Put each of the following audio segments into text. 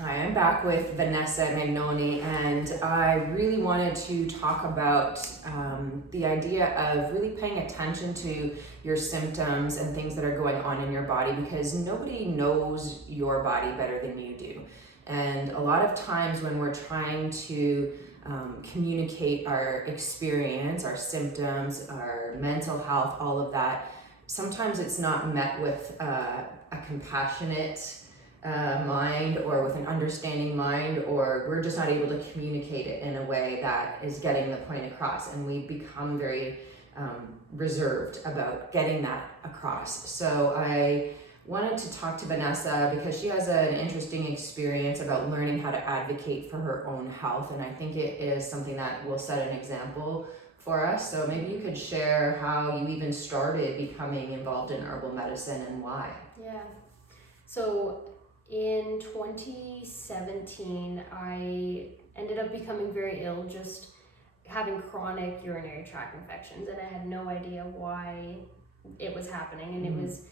Hi, I'm back with Vanessa Magnone, and I really wanted to talk about the idea of really paying attention to your symptoms and things that are going on in your body, because nobody knows your body better than you do. And a lot of times when we're trying to communicate our experience, our symptoms, our mental health, all of that, sometimes it's not met with a compassionate mind or with an understanding mind, or we're just not able to communicate it in a way that is getting the point across, and we become very reserved about getting that across. So I wanted to talk to Vanessa because she has an interesting experience about learning how to advocate for her own health, and I think it is something that will set an example for us. So maybe you could share how you even started becoming involved in herbal medicine and why. Yeah. So in 2017, I ended up becoming very ill, just having chronic urinary tract infections, and I had no idea why it was happening. And it was,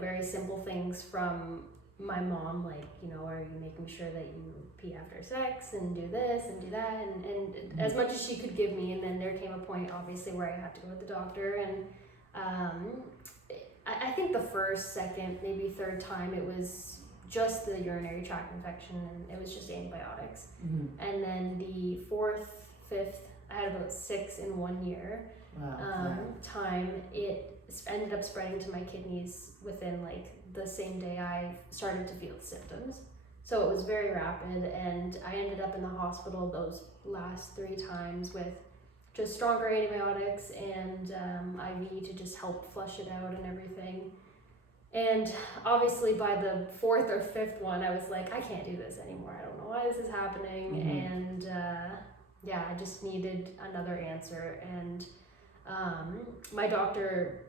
very simple things from my mom, like, are you making sure that you pee after sex and do this and do that, and as much as she could give me. And then there came a point, obviously, where I had to go to the doctor, and I think the first, second, maybe third time it was just the urinary tract infection, and it was just antibiotics. And then the fourth, fifth, I had about 6 in 1 year. Wow. Time, it ended up spreading to my kidneys within like the same day I started to feel the symptoms. So it was very rapid, and I ended up in the hospital those last 3 times with just stronger antibiotics and IV to just help flush it out and everything. And obviously by the 4th or 5th one, I was like, I can't do this anymore. I don't know why this is happening. And I just needed another answer. And my doctor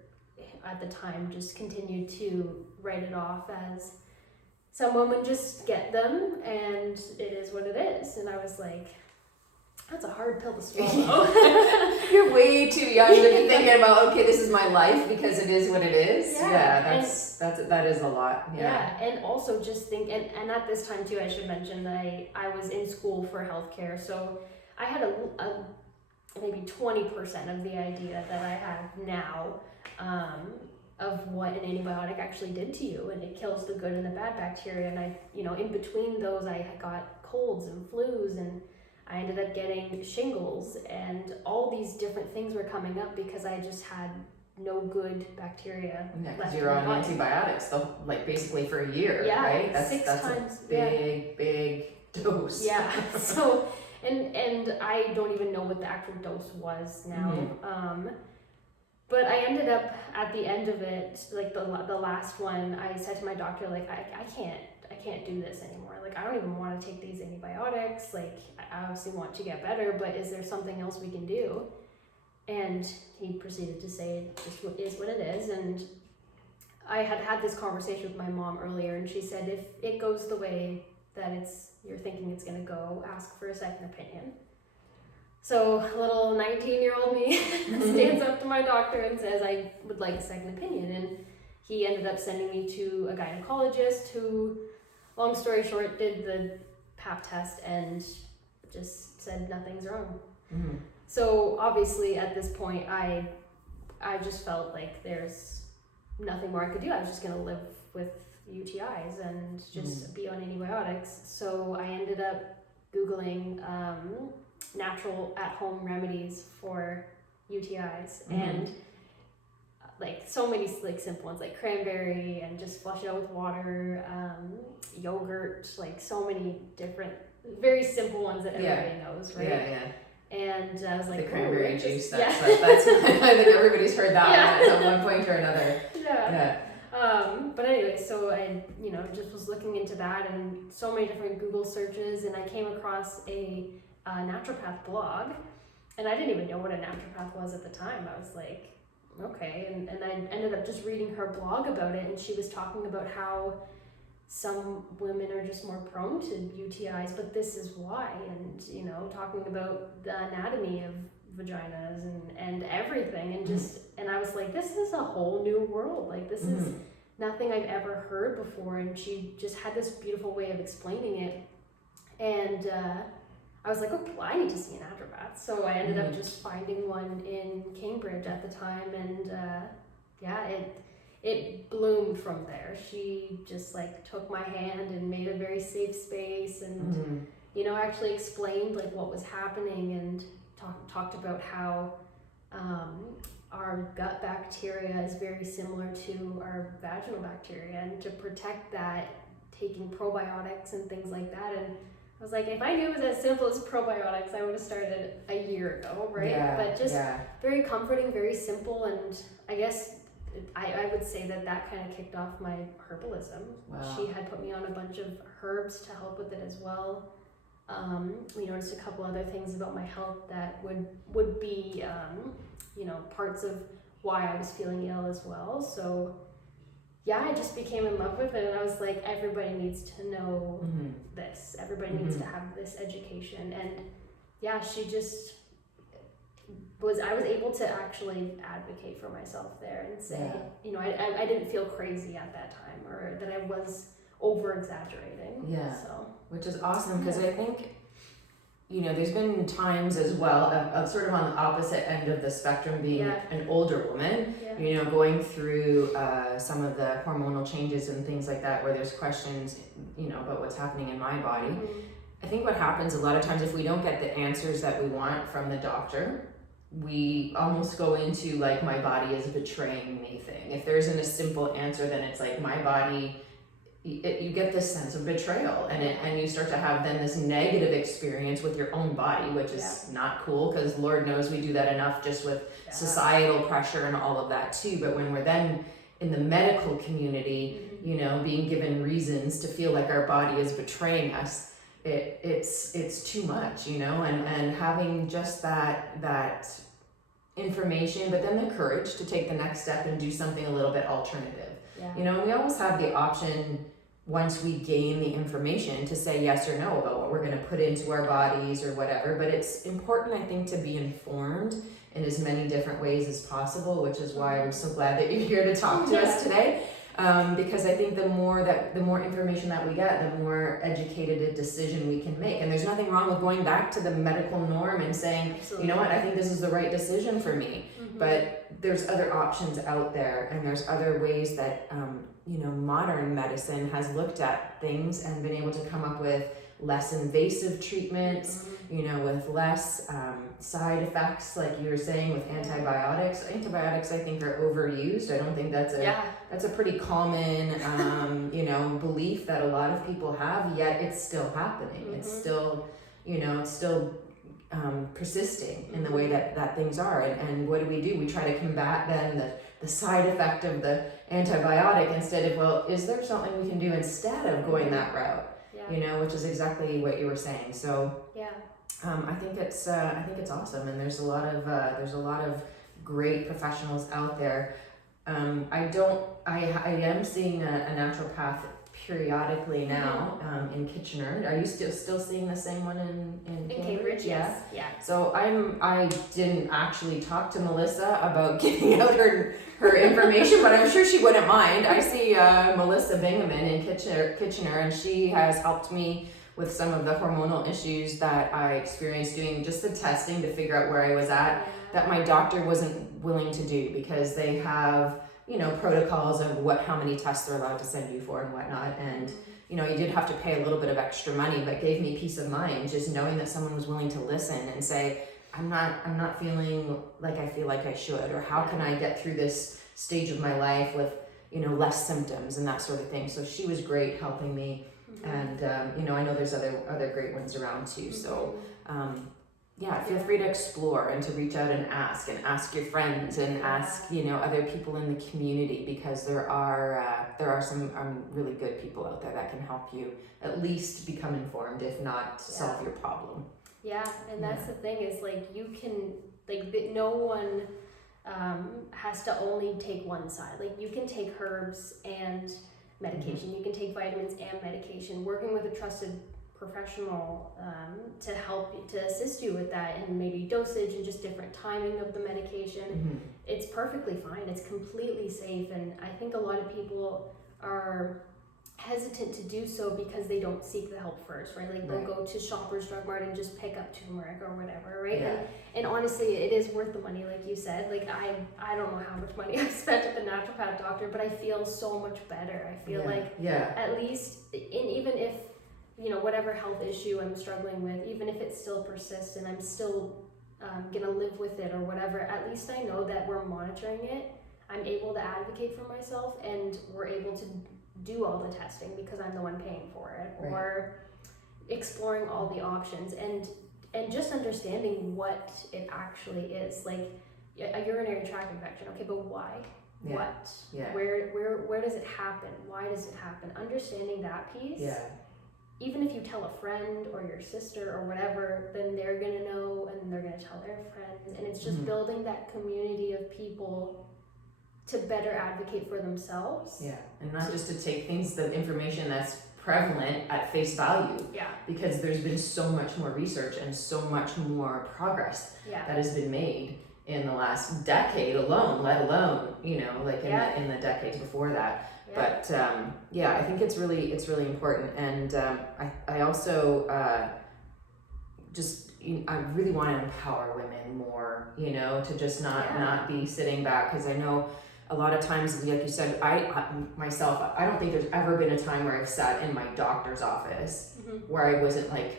at the time just continued to write it off as some women just get them and it is what it is. And I was like, that's a hard pill to swallow. You're way too young to be thinking about, okay, this is my life because it is what it is. That is a lot. Yeah, and also just think, and at this time too, I should mention that I was in school for healthcare, so I had a maybe 20% of the idea that I have now of what an antibiotic actually did to you, and it kills the good and the bad bacteria. And I, in between those, I got colds and flus, and I ended up getting shingles, and all these different things were coming up because I just had no good bacteria. Yeah, because you're on antibiotics, like basically for a year, right? That's 6 times. Big dose. Yeah. So, and I don't even know what the actual dose was now. But I ended up at the end of it, like the last one, I said to my doctor, like, I can't do this anymore. Like, I don't even want to take these antibiotics. Like, I obviously want to get better, but is there something else we can do? And he proceeded to say it just is what it is. And I had this conversation with my mom earlier, and she said, if it goes the way that you're thinking it's going to go, ask for a second opinion. So little 19-year-old me stands up to my doctor and says, I would like a second opinion. And he ended up sending me to a gynecologist who, long story short, did the pap test and just said nothing's wrong. So obviously at this point, I just felt like there's nothing more I could do. I was just going to live with UTIs and just be on antibiotics. So I ended up Googling natural at-home remedies for UTIs, and like so many like simple ones like cranberry and just flush it out with water, yogurt, like so many different very simple ones that everybody knows, right? And I was like, the cranberry juice, that's I think everybody's heard that at one point or another. But anyway, so I just was looking into that and so many different Google searches, and I came across a naturopath blog, and I didn't even know what a naturopath was at the time. I was like, okay, and I ended up just reading her blog about it, and she was talking about how some women are just more prone to UTIs, but this is why, and talking about the anatomy of vaginas and everything, and just and I was like, this is a whole new world. Like, this is nothing I've ever heard before, and she just had this beautiful way of explaining it. And I was like, okay, well, I need to see a naturopath. So I ended up just finding one in Cambridge at the time, and it bloomed from there. She just like took my hand and made a very safe space, and actually explained like what was happening, and talked about how our gut bacteria is very similar to our vaginal bacteria, and to protect that, taking probiotics and things like that. And I was like, if I knew it was as simple as probiotics, I would have started a year ago, right? Yeah, but just very comforting, very simple, and I guess I would say that kind of kicked off my herbalism. Wow. She had put me on a bunch of herbs to help with it as well. We noticed a couple other things about my health that would be parts of why I was feeling ill as well. So I just became in love with it, and I was like, everybody needs to know this. Everybody needs to have this education. And she just I was able to actually advocate for myself there and say, I didn't feel crazy at that time, or that I was over exaggerating. Yeah. So, which is awesome, because I think, there's been times as well of sort of on the opposite end of the spectrum, being an older woman, going through some of the hormonal changes and things like that, where there's questions, about what's happening in my body. I think what happens a lot of times, if we don't get the answers that we want from the doctor, we almost go into like, my body is betraying me thing. If there isn't a simple answer, then it's like, my body, you get this sense of betrayal, and you start to have then this negative experience with your own body, which is not cool, because Lord knows we do that enough just with societal pressure and all of that too. But when we're then in the medical community, being given reasons to feel like our body is betraying us, it's too much, and having just that information, but then the courage to take the next step and do something a little bit alternative. And we always have the option, once we gain the information, to say yes or no about what we're going to put into our bodies or whatever. But it's important, I think, to be informed in as many different ways as possible, which is why I'm so glad that you're here to talk to us today. Because I think the more information that we get, the more educated a decision we can make. And there's nothing wrong with going back to the medical norm and saying, you know what, I think this is the right decision for me. But there's other options out there, and there's other ways that modern medicine has looked at things and been able to come up with less invasive treatments, with less side effects, like you were saying, with antibiotics. Antibiotics, I think, are overused. I don't think that's a pretty common belief that a lot of people have, yet it's still happening. It's still persisting in the way that things are. And what do? We try to combat then the side effect of the antibiotic, instead of, well, is there something we can do instead of going that route? Which is exactly what you were saying. So I think it's awesome, and there's a lot of great professionals out there. I am seeing a naturopath periodically now in Kitchener. Are you still seeing the same one in Cambridge? Yes. So I didn't actually talk to Melissa about giving out her information, but I'm sure she wouldn't mind. I see Melissa Bingaman in Kitchener, and she has helped me with some of the hormonal issues that I experienced, doing just the testing to figure out where I was at, that my doctor wasn't willing to do, because they have protocols of how many tests they're allowed to send you for and whatnot. And, you did have to pay a little bit of extra money, but gave me peace of mind, just knowing that someone was willing to listen and say, I'm not feeling like I feel like I should, or how can I get through this stage of my life with, less symptoms and that sort of thing. So she was great helping me. And, I know there's other great ones around too. So, feel free to explore and to reach out and ask your friends and ask, other people in the community, because there are some really good people out there that can help you at least become informed, if not solve your problem. Yeah, and that's the thing, is like, you can, no one has to only take one side. Like, you can take herbs and medication, you can take vitamins and medication, working with a trusted professional to help you, to assist you with that, and maybe dosage and just different timing of the medication. it's perfectly fine. It's completely safe. And I think a lot of people are hesitant to do so because they don't seek the help first, right? Like they'll go to Shoppers Drug Mart and just pick up turmeric or whatever, right? Yeah. And honestly, it is worth the money, like you said. Like I don't know how much money I've spent at the naturopath doctor, but I feel so much better. I feel like at least, and even if, you know, whatever health issue I'm struggling with, even if it still persists and I'm still gonna live with it or whatever, at least I know that we're monitoring it. I'm able to advocate for myself, and we're able to do all the testing because I'm the one paying for it, or exploring all the options, and just understanding what it actually is. Like a urinary tract infection, okay, but why? What? Where does it happen? Why does it happen? Understanding that piece. Even if you tell a friend or your sister or whatever, then they're gonna know, and they're gonna tell their friends, and it's just building that community of people to better advocate for themselves. Yeah, and not just to take the information that's prevalent at face value. Yeah. Because there's been so much more research and so much more progress that has been made in the last decade alone, let alone, you know, like in the decades before that. Yeah. But I think it's really important, and I also I really want to empower women more, you know, to just not be sitting back, because I know a lot of times, like you said, I myself, I don't think there's ever been a time where I've sat in my doctor's office where I wasn't like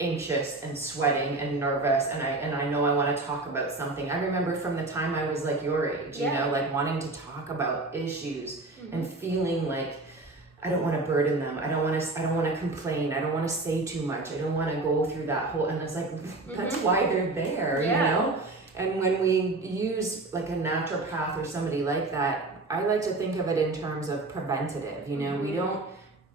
anxious and sweating and nervous, and I know I want to talk about something. I remember from the time I was like your age, you know, like wanting to talk about issues and feeling like I don't want to burden them. I don't want to complain. I don't want to say too much. I don't want to go through that whole, and it's like, that's why they're there, you know? And when we use like a naturopath or somebody like that, I like to think of it in terms of preventative, you know?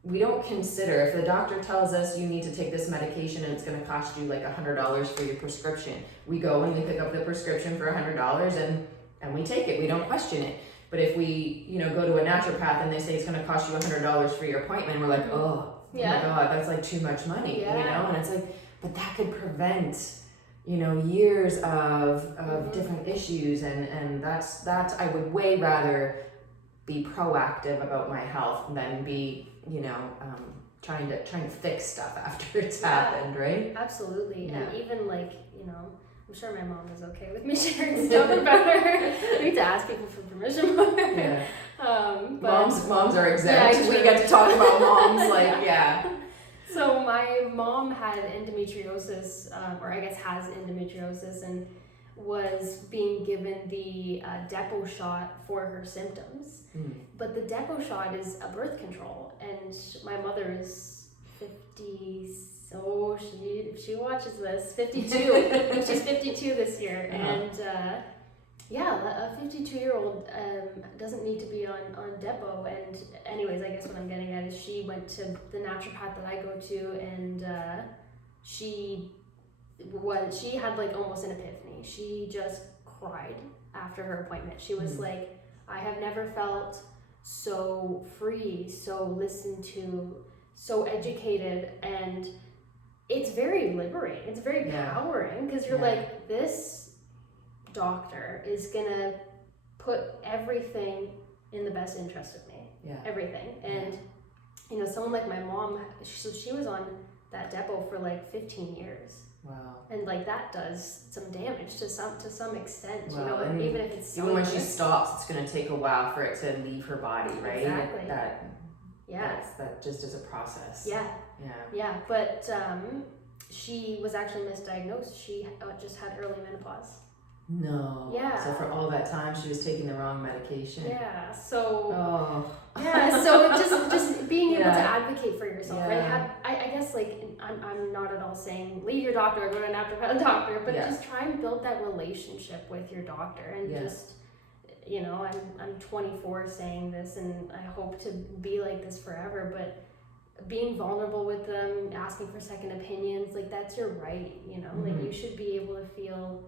We don't consider, if the doctor tells us you need to take this medication and it's going to cost you like $100 for your prescription, we go and we pick up the prescription for $100 and we take it. We don't question it. But if we, you know, go to a naturopath and they say it's going to cost you $100 for your appointment, we're like, oh my God, that's like too much money, you know? And it's like, but that could prevent, you know, years of different issues, and that's I would way rather be proactive about my health than be, you know, trying to fix stuff after it's happened, right? Absolutely. And even like, you know, I'm sure my mom is okay with me sharing stuff about her. I need to ask people for permission for her. But moms are exempt. We get to talk about moms, like, So my mom had endometriosis, or I guess has endometriosis, and was being given the Depo shot for her symptoms. But the Depo shot is a birth control, and my mother is 50. So if she watches this, 52. She's 52 this year, and a 52-year-old doesn't need to be on Depo. And anyways, I guess what I'm getting at is she went to the naturopath that I go to, and she had like almost an epiphany. She just cried after her appointment. She was like, I have never felt so free, so listened to, so educated, and it's very liberating. It's very powering, because you're like, this doctor is gonna put everything in the best interest of me. Everything. And you know, someone like my mom, she was on that Depo for like 15 years. Wow. And like that does some damage to some extent, you know, and even if it's even when she stops, it's gonna take a while for it to leave her body, right? Exactly. That just is a process. But she was actually misdiagnosed. She just had early menopause. No. Yeah. So for all that time, she was taking the wrong medication. Yeah. So. So just being able to advocate for yourself, right? I guess like I'm not at all saying leave your doctor or go to an naturopath doctor, but just try and build that relationship with your doctor, and just, you know, I'm 24 saying this, and I hope to be like this forever, but being vulnerable with them, asking for second opinions, like that's your right, you know, like you should be able to feel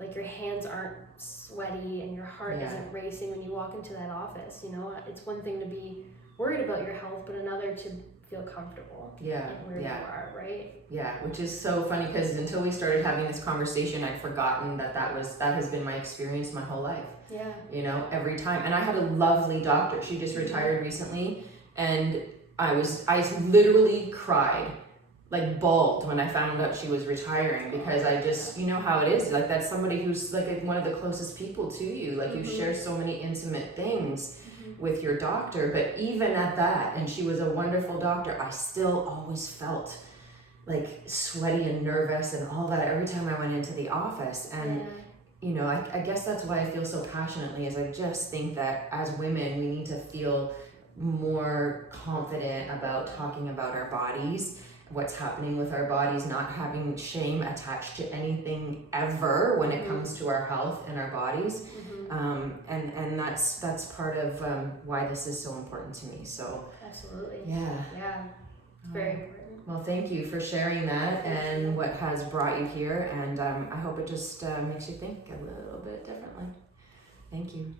like your hands aren't sweaty and your heart isn't racing when you walk into that office, you know. It's one thing to be worried about your health, but another to feel comfortable Yeah, in where you are, right? Yeah, which is so funny because until we started having this conversation, I'd forgotten that has been my experience my whole life. Yeah. You know, every time. And I had a lovely doctor. She just retired recently, and I literally cried, like bawled when I found out she was retiring, because I just, you know how it is, like that's somebody who's like one of the closest people to you, like you share so many intimate things with your doctor. But even at that, and she was a wonderful doctor, I still always felt like sweaty and nervous and all that every time I went into the office. And you know, I guess that's why I feel so passionately, is I just think that as women we need to feel more confident about talking about our bodies, what's happening with our bodies, not having shame attached to anything ever when it comes to our health and our bodies. And that's part of why this is so important to me. So absolutely. Yeah. Very important. Well, thank you for sharing that and what has brought you here, and I hope it just makes you think a little bit differently. Thank you.